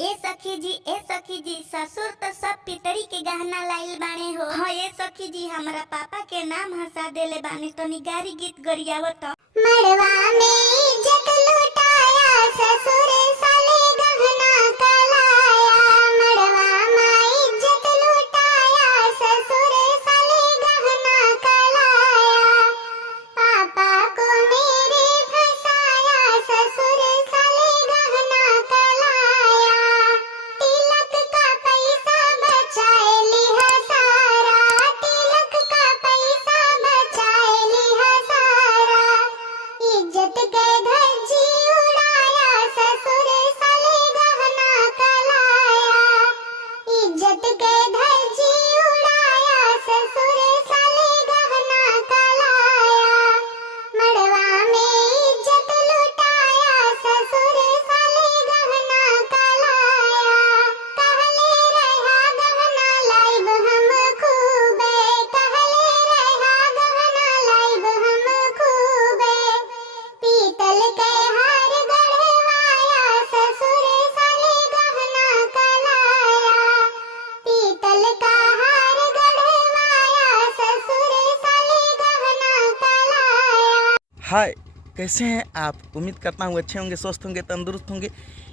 ए सखी जी ससुर तो सब पितरी के गहना लाइल बाने हो। हाँ ए सखी जी हमरा पापा के नाम हंसा देले बानी तो निगारी गीत गरियावत। मड़वा में इज्जत लुटाया ससुर साले गहना कलाया। मड़वा में इज्जत लुटाया ससुर साले गहना कलाया। पापा को मेरे फसाया ससुर साले गहना कलाया। तिलक का पैसा बचाए लिहा सारा। तिलक का पैसा बचाए लिहा सारा। इज्जत के धज्जी उड़ाया ससुर साले गहना कलाया। इज्जत के धज्जी उड़ाया ससुर साले गहना कलाया। मड़वा में इज्जत लुटाया ससुर साले गहना कलाया। कहले रहा गहना लाइब हम खूबे। कहले रहा गहना लाइब हम खूबे। पीतल के हार गढ़वाया ससुर साले गहना कलाया। पीतल का हार गढ़वाया ससुर साले गहना कलाया। हाय, कैसे हैं आप? उम्मीद करता हूँ अच्छे होंगे, स्वस्थ होंगे, तंदुरुस्त होंगे।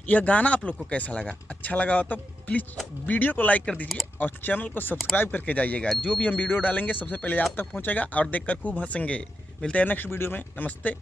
यह गाना आप लोग को कैसा लगा? अच्छा लगा हो तो प्लीज़ वीडियो को लाइक कर दीजिए और चैनल को सब्सक्राइब करके जाइएगा। जो भी हम वीडियो डालेंगे सबसे पहले आप तक पहुँचेगा और देखकर खूब हंसेंगे। मिलते हैं नेक्स्ट वीडियो में। नमस्ते।